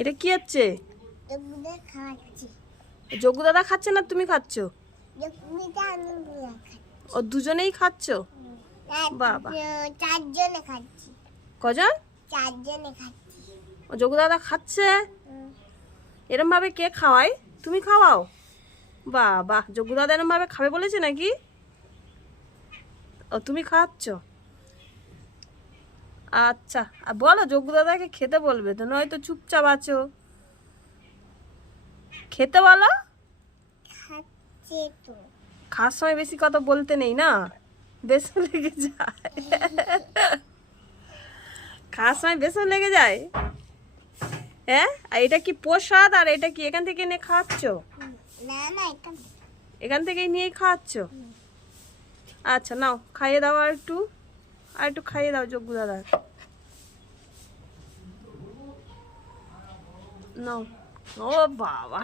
এটা কি হচ্ছে? যোগ্যদা খাওয়াচ্ছি। যোগ্য দাদা খাচ্ছে না তুমি খাচ্ছ? যোগ্যদা আমি খাচ্ছি। ও দুজনেই খাচ্ছ? বাবা। চারজনে খাচ্ছি। কজন? চারজনে খাচ্ছি। ও যোগ্য দাদা খাচ্ছে? এরম ভাবে কে খাওয়ায়? তুমি খাওয়াও? বাবা, যোগ্য দাদা এরম ভাবে খাবে বলেছে নাকি? ও তুমি খাচ্ছ? আচ্ছা, আর বলো যোগ্য দাদাকে খেতে বলবে তো, নয়তো চুপচাপ আছো। খেতে বলো। খাচ্ছে তো। খাওয়ার সময় বেশি কথা বলতে নেই না, বেসন লেগে যায়। খাওয়ার সময় বেসন লেগে যায়। হ্যাঁ, আর এটা কি প্রসাদ? আর এটা কি এখান থেকে নিয়ে খাওয়াচ্ছ? না না, এখান থেকেই নিয়েই খাওয়াচ্ছ? আচ্ছা নাও, খাইয়ে দাও আর একটু খাইয়ে দাও যোগ্য দাদা। নাও। ও বাবা।